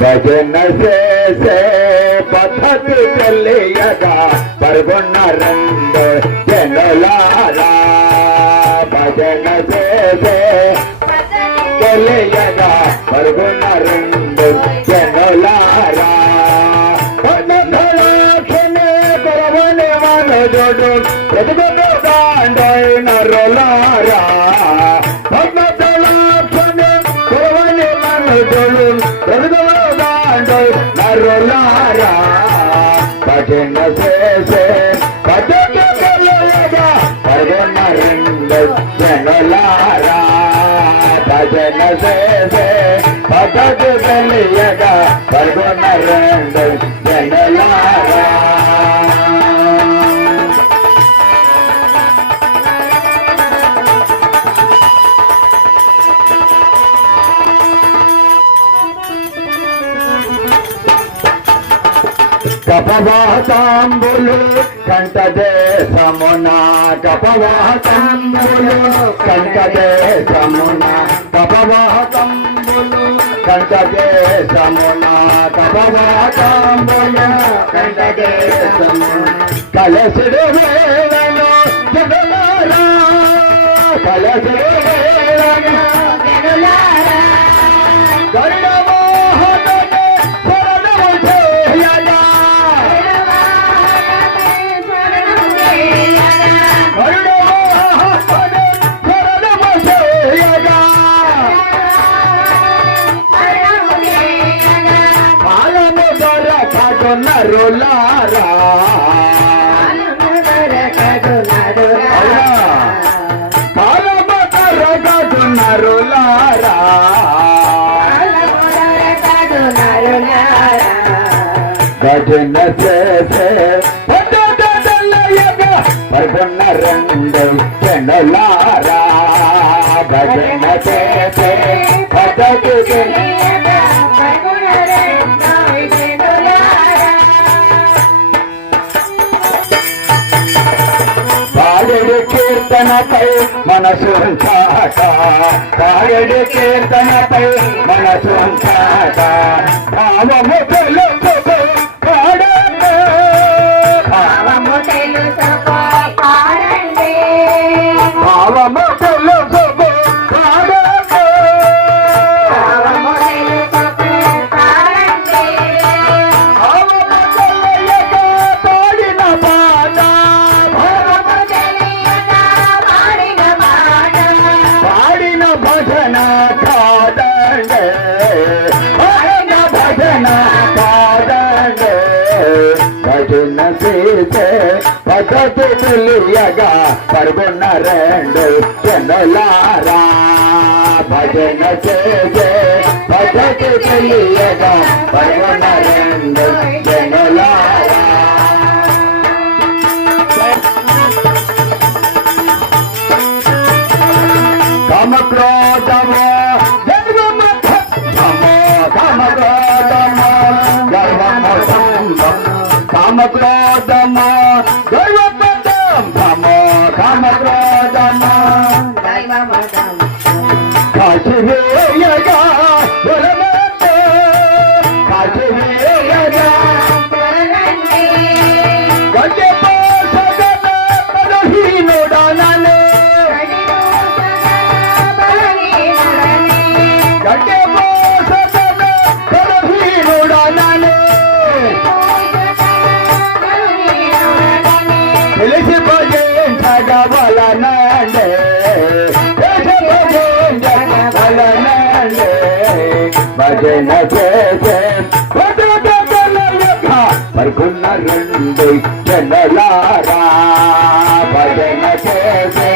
భజన చేసే పద్ధతి తెలియగా పరుగున్న రెండు జనులారా భజన చేసే తెలియగా పరుగున్న రెండు జనులారా పరవని మనోడు ప్రతిబంధు దాండైన రోలారా పరవని మనోడు ప్రతిబంధు నరులారా భజన చేసే భజన తెలియగా పరుగున్న రెండు జనులారా భజన చేసే పద్ధతి తెలియగా పరుగున్న రెండు జనులారా కపవాతాంబులు కంఠదేశమున కపవాతాంబులు కంఠదేశమున కపవాతాంబులు కంఠదేశమున కపవాతాంబులు కంఠదేశమున కలసుడు వేళను జనులారా కలసుడు వేళను జనులారా నరులారా నరులారా భజన చేసే పరుగున్న రెండు జనులారా భజన చేసే పద్ధతి కీర్తనపై మనసు ఉంచాట పాడడి కీర్తనపై మనసు ఉంచాట భావము తెలుసుకో పాడండి భావము తెలుసుకో పాడండి భావము తెలుసుకో పాడండి భావము తెలుసుకో పాడండి భావము తెలియక పాడిన పాట భజన కాదండే భజన కాదండే భజన చేసే పద్ధతి తెలియగా పరుగున్న రెండు జనులారా భజన చేసే పద్ధతి తెలియగా పరుగున్న రెండు జనులారా కామక్రోధము గర్వము కామక్రోధము గర్వము కామక్రోధము గర్వము కామక్రోధము కాశీయగా కాశీయగా భజన చేసే పరుగున్న రెండు జనులారా భజన చేసే